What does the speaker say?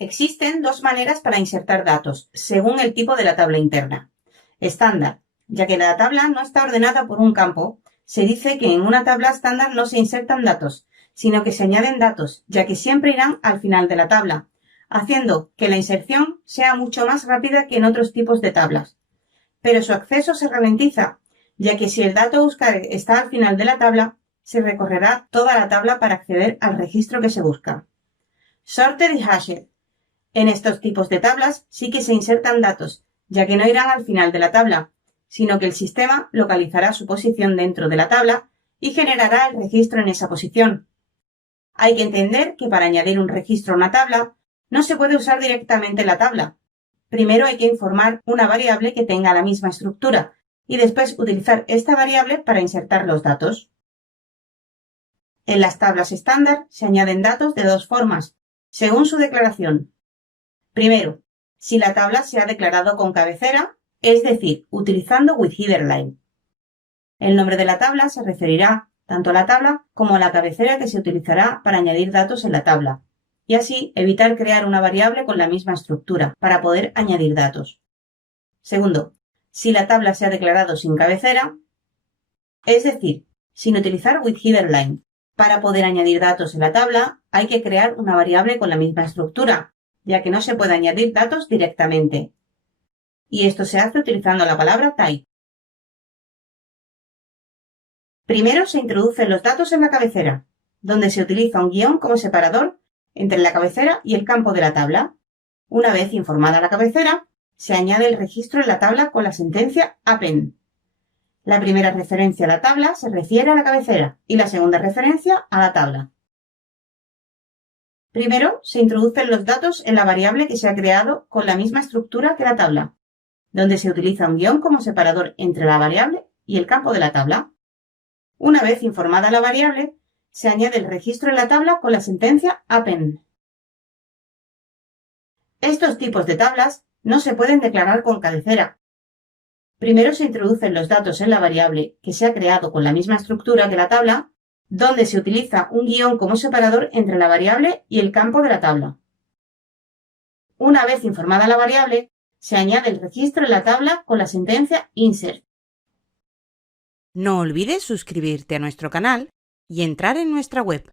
Existen dos maneras para insertar datos, según el tipo de la tabla interna. Estándar. Ya que la tabla no está ordenada por un campo, se dice que en una tabla estándar no se insertan datos, sino que se añaden datos, ya que siempre irán al final de la tabla, haciendo que la inserción sea mucho más rápida que en otros tipos de tablas. Pero su acceso se ralentiza, ya que si el dato a buscar está al final de la tabla, se recorrerá toda la tabla para acceder al registro que se busca. Sorted y Hashed. En estos tipos de tablas sí que se insertan datos, ya que no irán al final de la tabla, sino que el sistema localizará su posición dentro de la tabla y generará el registro en esa posición. Hay que entender que para añadir un registro a una tabla no se puede usar directamente la tabla. Primero hay que informar una variable que tenga la misma estructura y después utilizar esta variable para insertar los datos. En las tablas estándar se añaden datos de dos formas, según su declaración. Primero, si la tabla se ha declarado con cabecera, es decir, utilizando WithHeaderLine. El nombre de la tabla se referirá tanto a la tabla como a la cabecera que se utilizará para añadir datos en la tabla, y así evitar crear una variable con la misma estructura para poder añadir datos. Segundo, si la tabla se ha declarado sin cabecera, es decir, sin utilizar WithHeaderLine. Para poder añadir datos en la tabla hay que crear una variable con la misma estructura, ya que no se puede añadir datos directamente. Y esto se hace utilizando la palabra type. Primero se introducen los datos en la cabecera, donde se utiliza un guión como separador entre la cabecera y el campo de la tabla. Una vez informada la cabecera, se añade el registro en la tabla con la sentencia append. La primera referencia a la tabla se refiere a la cabecera y la segunda referencia a la tabla. Primero se introducen los datos en la variable que se ha creado con la misma estructura que la tabla, donde se utiliza un guión como separador entre la variable y el campo de la tabla. Una vez informada la variable, se añade el registro en la tabla con la sentencia append. Estos tipos de tablas no se pueden declarar con cabecera. Primero se introducen los datos en la variable que se ha creado con la misma estructura que la tabla, donde se utiliza un guión como separador entre la variable y el campo de la tabla. Una vez informada la variable, se añade el registro en la tabla con la sentencia insert. No olvides suscribirte a nuestro canal y entrar en nuestra web.